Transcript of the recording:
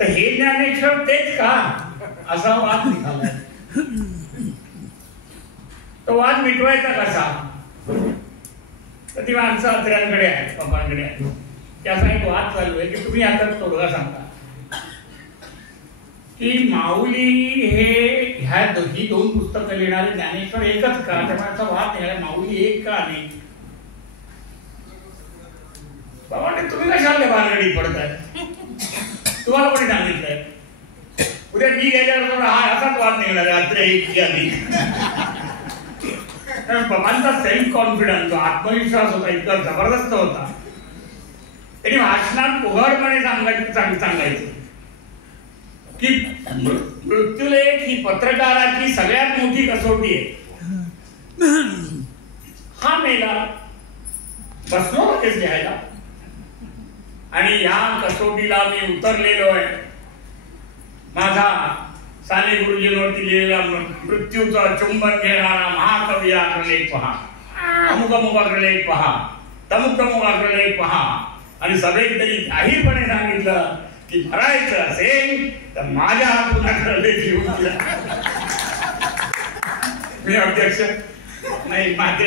तर हे ज्ञानेश्वर तेच का असा वाद निघालाय. तो वाद मिटवायचा कसा. तर ती माणसं अत्र्यांकडे आहेत, पप्पांकडे आहेत. त्याचा एक वाद चालू आहे की तुम्ही आता तोडगा सांगता की माऊली हे ह्या ही दोन पुस्तकं लिहिणारे ज्ञानेश्वर एकच का. त्याचा वाद निघाला माऊली एक का नाही. बाबा तुम्ही कशाला भानगडीत पडताय. तुम्हाला कोणी सांगितलंय. उद्या मी गेल्यावर हा असाच वाद निघणार रात्री एक की आधी. बाबांचा सेल्फ कॉन्फिडन्स, आत्मविश्वास होता इतका जबरदस्त होता. त्यांनी भाषणात उघडपणे सांगायचं की मृत्यूलेख ही पत्रकाराची सगळ्यात मोठी कसोटी आहे. हा मेला बसलो लगेच लिहायला आणि या कसोटीला मी उतरलेलो आहे. माझा साने गुरुजींवरती लिहिलेला मृत्यूचा चुंबन घेणारा महाकवी आग्रलेख पहा, अमुक अमुक आग्रलेख पहा, तमुक तमुक आग्रलेख पहा. आणि सगळे तरी जाहीरपणे सांगितलं की भरायचं असेल तर माझ्या हातून आग्रलेख लिहून दिला. मी अध्यक्ष नाही मात्र